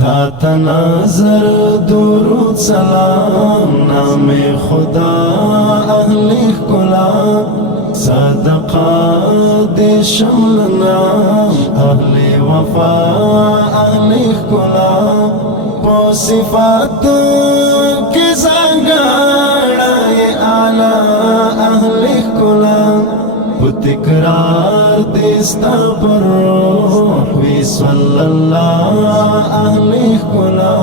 تا نظر درود سلام نام خدا اهل کلا صدقہ دے شمل نام اهل وفا اهل کلا پو صفات کی زنگاڑا اعلی اهل کلا تکرار دیستا پر روح وی صلی اللہ اہل کلا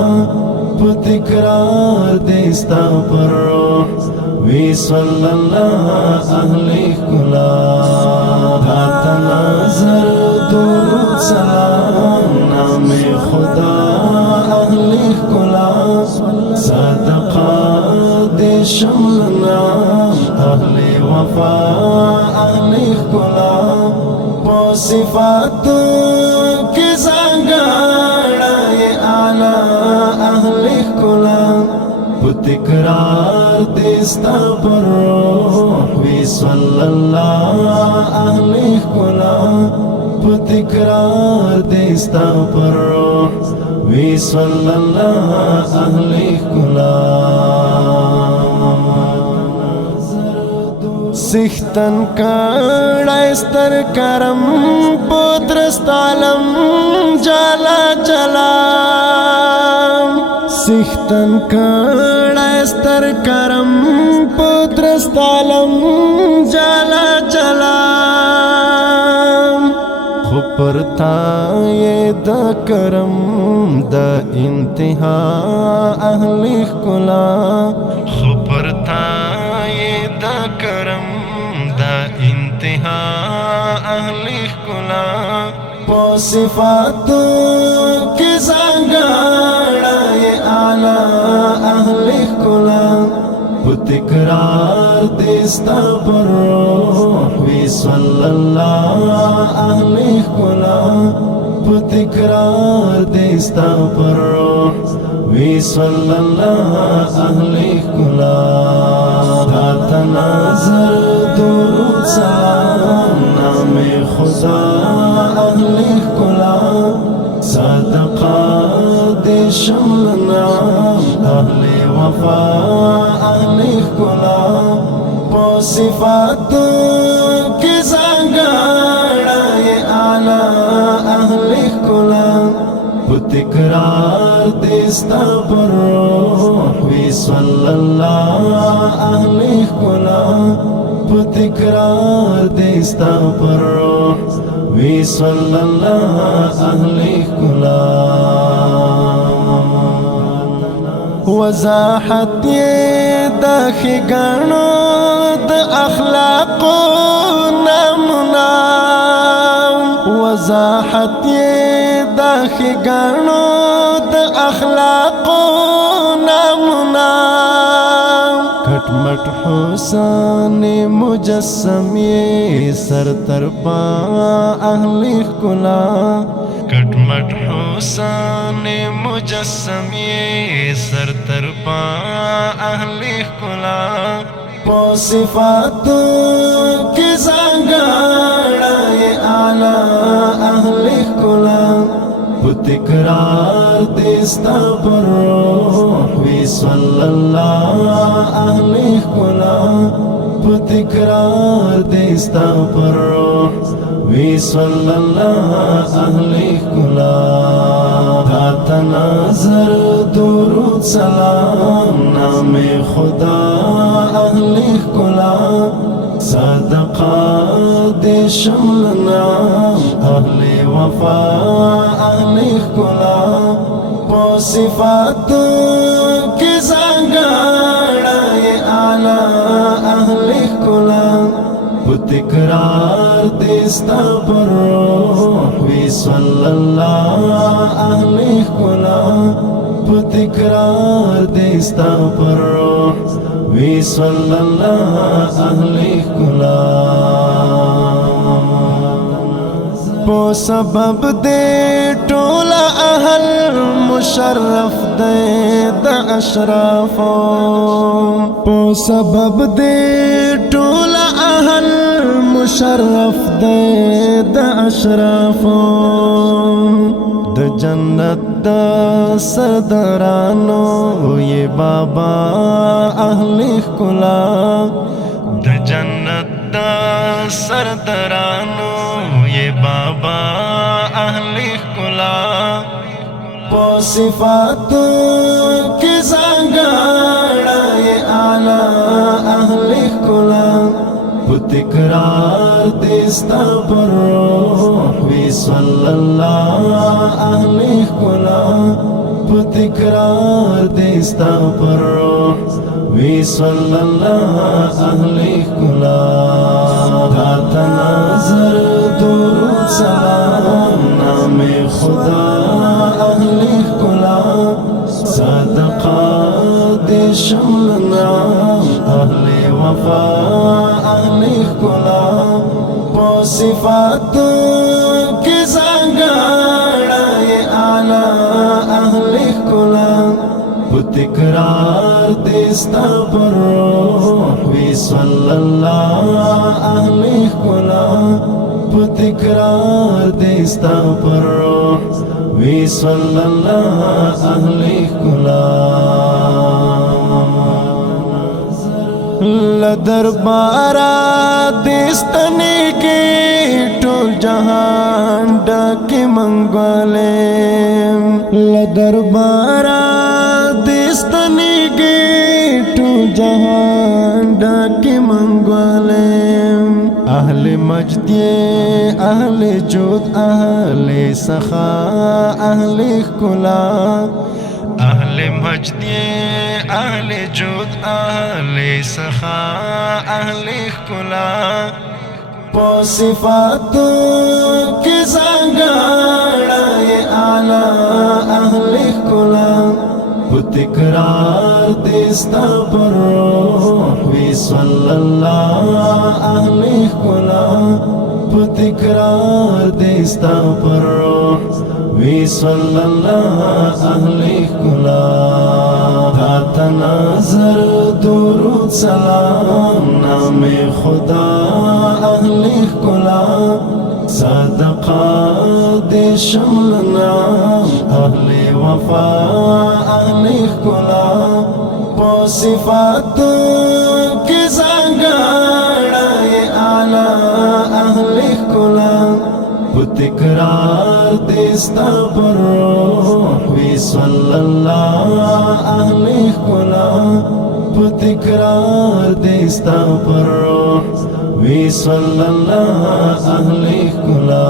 تکرار دیستا پر روح وی صلی اللہ اہل کلا تا نظر درود سلام نام خدا اہل کلا صدقہ دے شمل نام اہل وفا اہل کلا پو صفات کی زنگاڑا اعلی اہل کلا تکرار دیستا پر روح وی صلی اللہ اہل کلا تکرار دیستا پر روح وی صلی اللہ اہل کلا سختن کڑائستر کرم پودرستالم جالا جلا سختن کڑائستر کرم پودرستالم جالا جلا خپرتا یہ دا کرم دا انتہا اہل کلا خپرتا یہ دا کرم دا انتہا اہل کلا پو صفات کی زنگاڑا اعلی اہل کلا تکرار دیستا پر روح وی صلی اللہ اہل کلا تکرار دیستا پر روح وی صلی اللہ اہل کلا تا نظر درود سلام نام خدا اہل کلا صدقہ دے شمل نام اہل وفا اہل کلا پو صفات کی زنگاڑا اعلی اہل کلا تکرار دیستا پر روح وی صلی اللہ اہل کلا تکرار دیستا پر روح وی صلی اللہ اہل کلا وضاحت یہ داخی گانو دا اخلاق نامنا وضاحت یہ داخی گانو دا اخلاق نامنا کھٹ مٹ حسن مجسم یہ سر ترپا اہل کلا کٹ مٹ حسن مجسم یہ سر ترپا اہل کلا پو صفات کی زنگاڑا اعلی اہل کلا تکرار دیستا پر روح وی صلی اللہ اہل کلا تکرار دیستا پر روح وی صلی اللہ اہل کلا تا نظر درود سلام نام خدا اہل کلا صدقہ دے شمل نام اہل وفا اہل کلا پو صفات کی زنگاڑا اعلی اہل کلا تکرار دیستا پر روح وی صلی اللہ اہل کلا تکرار دیستا پر روح وی صلی اللہ اہل کلا پو سبب دے ٹولا اہل مشرف دے دا اشرافو پو سبب دے ٹولا اہل مشرف دے دا اشرافو د جنت د سردارانو یہ بابا اہل ښکلا د جنت دا سردارانو یہ بابا اہل ښکلا په صفات کې ځانګړی اعلی اهل ښکلا په تکرار دې ستا پر روح وي صلی الله اهل ښکلا په تکرار دې ستا پر روح وي صلی الله اهل ښکلا تا تناظر درود سلام نام خدا اهل ښکلا صدقه دې شمل نام اهل وفا اهل ښکلا په صفات کې ځانګړی اعلی اهل ښکلا په تکرار دې ستا پر روح وي صلی الله اهل ښکلا په تکرار دې ستا پر روح وی صلی اللہ اہل ښکلا لدربارا دستنی کی ټول جهان ډکې منګولې لدربارا دستنی کی ټول جهان ډکې منګولې اہل مجد اہل جود اہل سخا اہل ښکلا اہل مجد اہل جود اہل سخا اہل ښکلا په صفات کې ځانګړی اعلی اہل ښکلا په تکرار دې ستا پر روح وي صلی الله اهل ښکلا په تکرار دې ستا پر روح وی صلی الله اهل ښکلا تا تناظر درود سلام نام خدا اهل ښکلا صدقه دې شمل نام اهل وفا اهل ښکلا په صفات کې ځانګړی اعلی اهل ښکلا په تکرار دې ستا پر روح وي صلی الله اهل ښکلا په تکرار دې ستا پر روح وی صلی الله اهل ښکلا